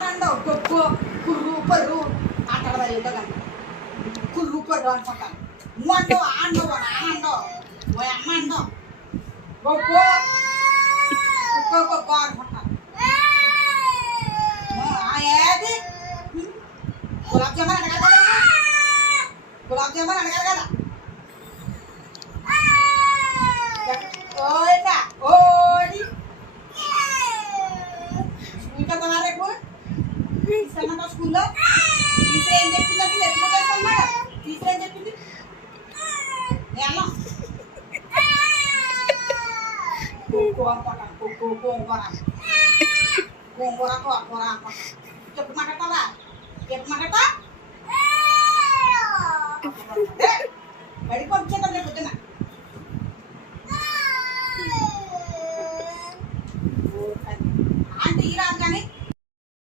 డొక్కు కుర్రు పర్రు ఆటడదా ఏంటో కానీ కుర్రు పర్రు అనుకుంటాను నువ్వు అంటావు అండవు నానండో ఓ అమ్మ అండో గొప్ప గొప్ప గొప్ప అనుకుంటాను ఏది గులాబ్ జామున్ అడగాలి కదా గులాబ్ జామున్ అడగాలి కదా ఓయట ఓడి స్కూల్కి వెళ్తున్నా రేపు తీసుకెళ్ళమంటా స్కూల్లో టీచర్ ఏం చెప్పిందంటే నెత్తిపోతామన్నాడు టీచర్ ఏం చెప్పింది నేను గోంగూర అనుకుంటాను గోంగూర గోంగూర కూర అనుకుంటాను చెప్పు మాట్లాడతావా చెప్పు మాట్లాడతా బడికి పంపించేద్దాం రేపు పొద్దున్న